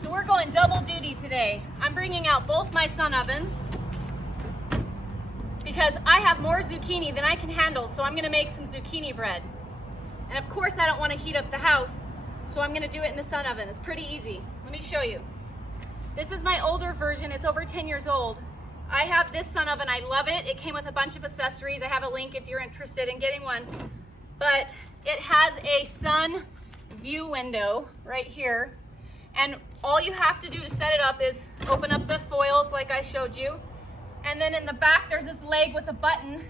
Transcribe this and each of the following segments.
So we're going double duty today. I'm bringing out both my sun ovens because I have more zucchini than I can handle, so I'm gonna make some zucchini bread. And of course I don't wanna heat up the house, so I'm gonna do it in the sun oven. It's pretty easy. Let me show you. This is my older version, it's over 10 years old. I have this sun oven, I love it. It came with a bunch of accessories. I have a link if you're interested in getting one. But it has a sun view window right here. And all you have to do to set it up is open up the foils like I showed you. And then in the back, there's this leg with a button.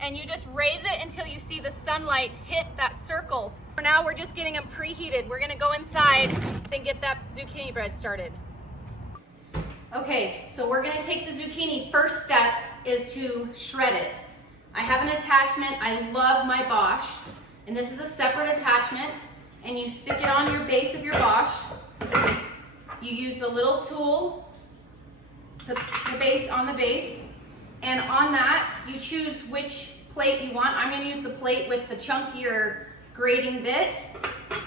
And you just raise it until you see the sunlight hit that circle. For now, we're just getting them preheated. We're gonna go inside and get that zucchini bread started. Okay, so we're gonna take the zucchini. First step is to shred it. I have an attachment. I love my Bosch. And this is a separate attachment. And you stick it on your base of your Bosch. You use the little tool, put the base on the base. And on that, you choose which plate you want. I'm gonna use the plate with the chunkier grating bit,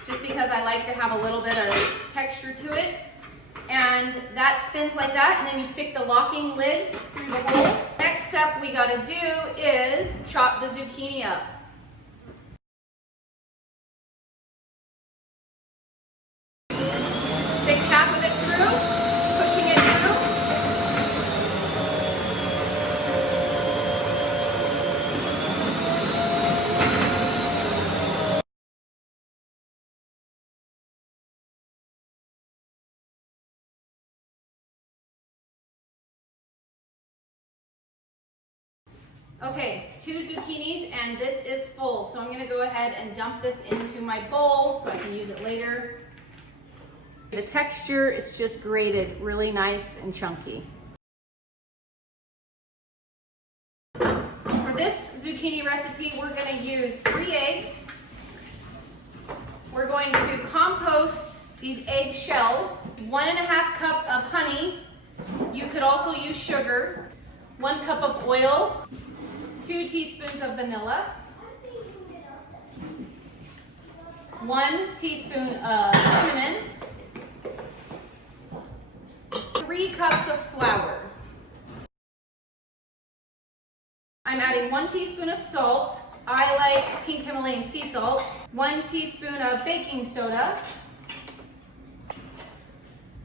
just because I like to have a little bit of texture to it. And that spins like that, and then you stick the locking lid through the hole. Next step we gotta do is chop the zucchini up. Stick half of it through, pushing it through. Okay, 2 zucchinis and this is full. So I'm gonna go ahead and dump this into my bowl so I can use it later. The texture, it's just grated, really nice and chunky. For this zucchini recipe, we're gonna use 3 eggs. We're going to compost these egg shells, 1½ cup of honey. You could also use sugar, 1 cup of oil, 2 teaspoons of vanilla, 1 teaspoon of cinnamon, 3 cups of flour. I'm adding 1 teaspoon of salt. I like pink Himalayan sea salt. 1 teaspoon of baking soda.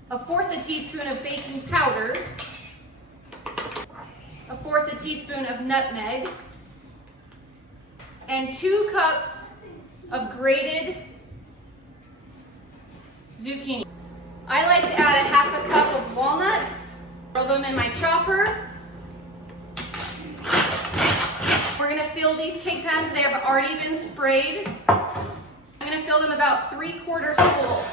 1/4 teaspoon of baking powder. 1/4 teaspoon of nutmeg, and 2 cups of grated zucchini. I like to add 1/2 cup of walnuts, throw them in my chopper. We're gonna fill these cake pans, they have already been sprayed. I'm gonna fill them about 3/4 full.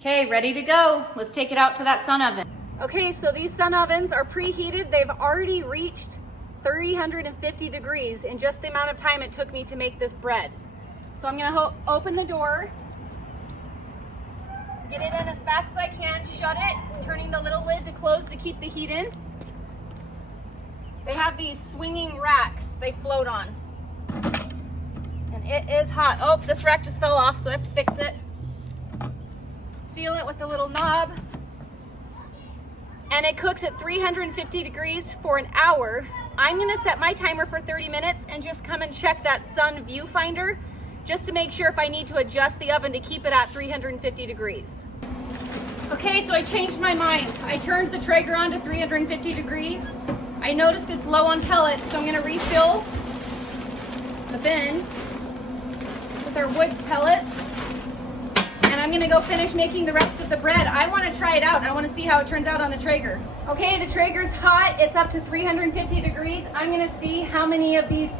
Okay, ready to go. Let's take it out to that sun oven. Okay, so these sun ovens are preheated. They've already reached 350 degrees in just the amount of time it took me to make this bread. So I'm gonna open the door, get it in as fast as I can, shut it, turning the little lid to close to keep the heat in. They have these swinging racks they float on. And it is hot. Oh, this rack just fell off, so I have to fix it. Seal it with the little knob, and it cooks at 350 degrees for an hour. I'm gonna set my timer for 30 minutes and just come and check that sun viewfinder just to make sure if I need to adjust the oven to keep it at 350 degrees. Okay, so I changed my mind. I turned the Traeger on to 350 degrees. I noticed it's low on pellets, so I'm gonna refill the bin with our wood pellets. And I'm gonna go finish making the rest of the bread. I wanna try it out. I wanna see how it turns out on the Traeger. Okay, the Traeger's hot. It's up to 350 degrees. I'm gonna see how many of these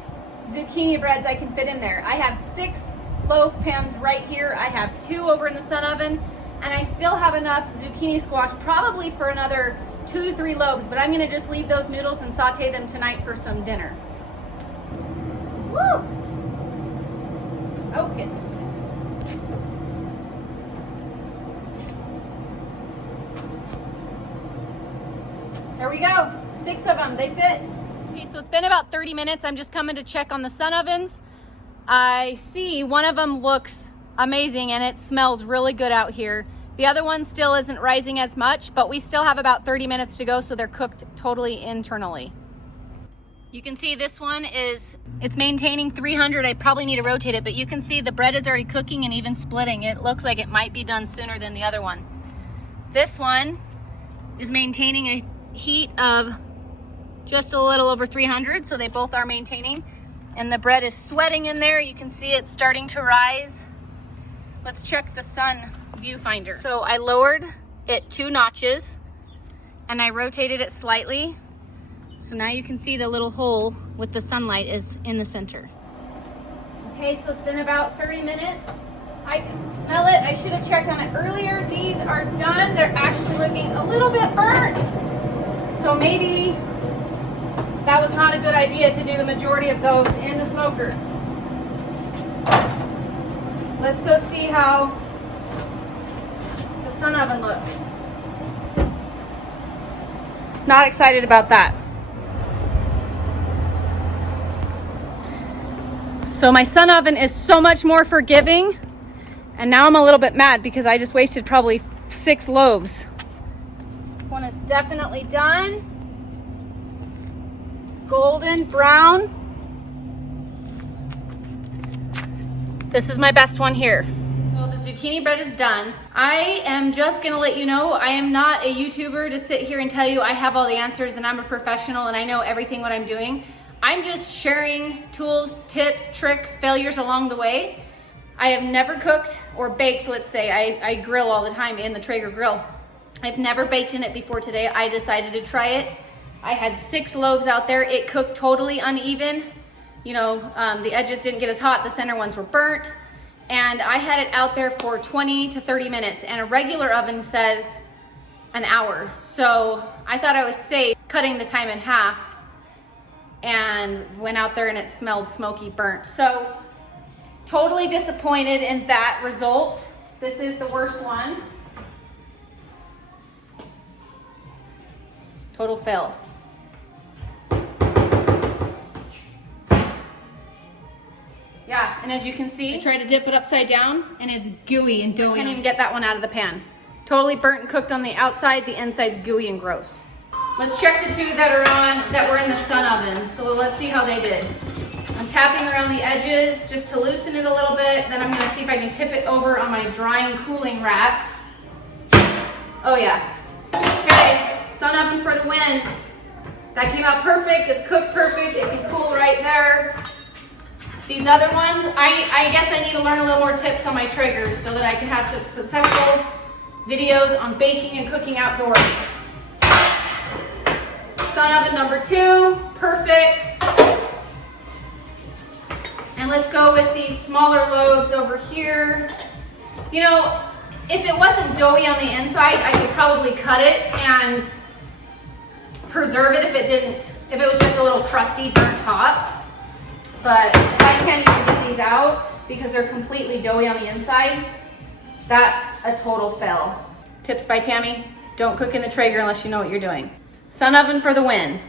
zucchini breads I can fit in there. I have 6 loaf pans right here. I have 2 over in the sun oven, and I still have enough zucchini squash probably for another 2 to 3 loaves, but I'm gonna just leave those noodles and saute them tonight for some dinner. Woo! Okay. There we go, 6 of them, they fit. Okay, so it's been about 30 minutes. I'm just coming to check on the sun ovens. I see one of them looks amazing and it smells really good out here. The other one still isn't rising as much, but we still have about 30 minutes to go, so they're cooked totally internally. You can see this one it's maintaining 300. I probably need to rotate it, but you can see the bread is already cooking and even splitting. It looks like it might be done sooner than the other one. This one is maintaining a heat of just a little over 300, so they both are maintaining. And the bread is sweating in there. You can see it starting to rise. Let's check the sun viewfinder. So I lowered it 2 notches and I rotated it slightly. So now you can see the little hole with the sunlight is in the center. Okay, so it's been about 30 minutes. I can smell it. I should have checked on it earlier. These are done. They're actually looking a little bit burnt. So maybe that was not a good idea to do the majority of those in the smoker. Let's go see how the sun oven looks. Not excited about that. So my sun oven is so much more forgiving, and now I'm a little bit mad because I just wasted probably 6 loaves. This one is definitely done. Golden brown. This is my best one here. So the zucchini bread is done. I am just gonna let you know, I am not a YouTuber to sit here and tell you I have all the answers and I'm a professional and I know everything what I'm doing. I'm just sharing tools, tips, tricks, failures along the way. I have never cooked or baked, let's say. I grill all the time in the Traeger grill. I've never baked in it before today. I decided to try it. I had 6 loaves out there. It cooked totally uneven. You know, the edges didn't get as hot. The center ones were burnt. And I had it out there for 20 to 30 minutes. And a regular oven says an hour. So I thought I was safe cutting the time in half and went out there and it smelled smoky burnt. So totally disappointed in that result. This is the worst one. Total fail. Yeah, and as you can see, I tried to dip it upside down and it's gooey and doughy. I can't even get that one out of the pan. Totally burnt and cooked on the outside, the inside's gooey and gross. Let's check the 2 that were in the sun oven. So let's see how they did. I'm tapping around the edges just to loosen it a little bit. Then I'm gonna see if I can tip it over on my drying cooling racks. Oh yeah. Okay, sun oven for the win. That came out perfect, it's cooked perfect, it can cool right there. These other ones, I guess I need to learn a little more tips on my Traegers so that I can have some successful videos on baking and cooking outdoors. Sun oven number 2, perfect. And let's go with these smaller loaves over here. You know, if it wasn't doughy on the inside, I could probably cut it and preserve it if it was just a little crusty, burnt top. But if I can't even get these out because they're completely doughy on the inside, that's a total fail. Tips by Tammy, don't cook in the Traeger unless you know what you're doing. Sun oven for the win.